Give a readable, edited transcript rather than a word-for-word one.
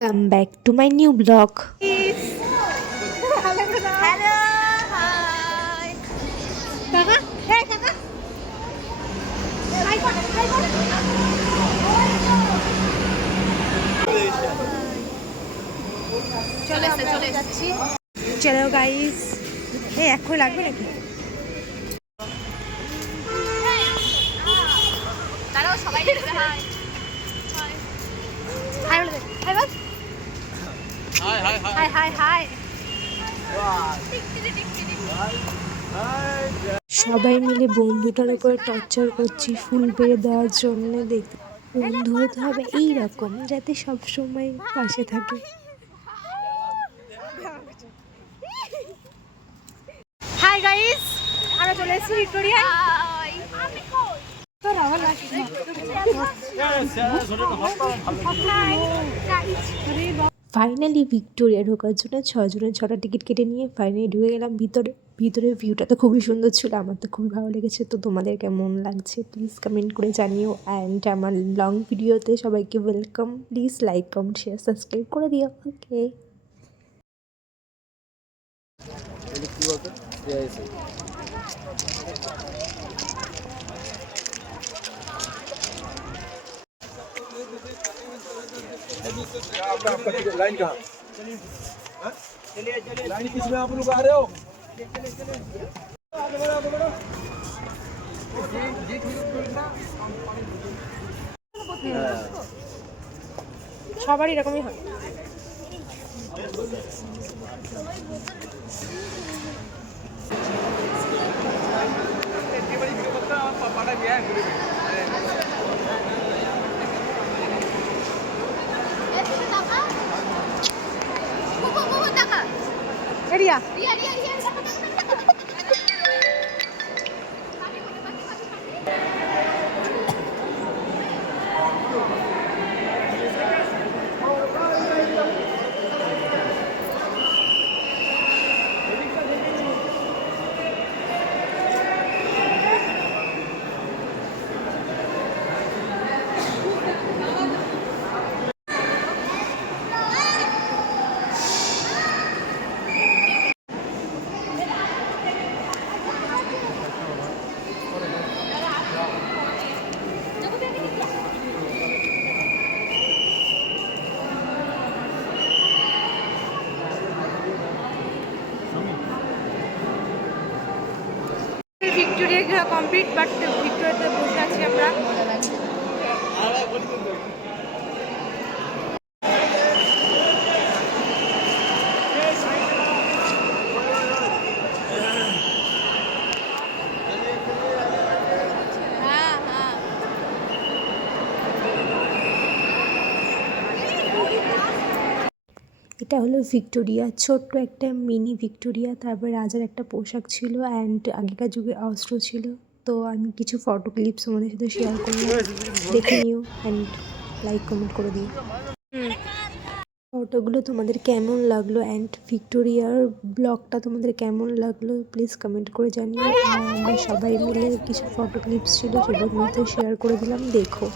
Welcome back to my new vlog. Hello hi কাকা হ্যাঁ কাকা হাই কর হাই কর চলে যাচ্ছি। চলো গাইস, এখন লাগবে নাকি? তারাও সবাই দেখবে হাই হাই বলে হাই বল hi hi hi hi hi সবাই মিলে বন্ধুটার উপর টর্চার করছি ফুল পেড়ে দেওয়ার জন্য। দেখতে বন্ধু হতে হবে এইরকম, যাতে সব সময় পাশে থাকে। হাই গাইস, আমরা চলে এসেছি ভিক্টোরিয়ায়। আমি কই তোর আওয়াজ আসছে না। ফাইনালি ভিক্টোরিয়া ঢোকার জন্য 6 জনের 6টা টিকিট কেটে নিয়ে ফাইনালি ঢুকে গেলাম ভিতরে। ভিতরের ভিউটা তো খুবই সুন্দর ছিল, আমার তো খুবই ভালো লেগেছে। তো তোমাদের কেমন লাগছে প্লিজ কমেন্ট করে জানিও। অ্যান্ড আমার লং ভিডিওতে সবাইকে welcome. Please like comment share subscribe করে দিও। ওকে, आपका टिकट लाइन कहाँ? लाइन किस में आप लोग आ रहे हो? সবারই এরকমই হয়। রিয়া ভিক্টোরিয়া কমপ্লিট, বাট ভিক্টোরিয়াতে বসে আছি আমরা। এটা হলো ভিক্টোরিয়া, ছোট্ট একটা মিনি ভিক্টোরিয়া। তারপর রাজার একটা পোশাক ছিল অ্যান্ড আগেকার যুগে অস্ত্র ছিল। তো আমি কিছু ফটো ক্লিপস তোমাদের সাথে শেয়ার করলাম, দেখে নিও অ্যান্ড লাইক কমেন্ট করে দিও। ফটোগুলো তোমাদের কেমন লাগলো অ্যান্ড ভিক্টোরিয়ার ব্লগটা তোমাদের কেমন লাগলো প্লিজ কমেন্ট করে জানিও। আর আমরা সবাই মিলে কিছু ফটো ক্লিপস ছিল সেগুলোর মধ্যে শেয়ার করে দিলাম, দেখো।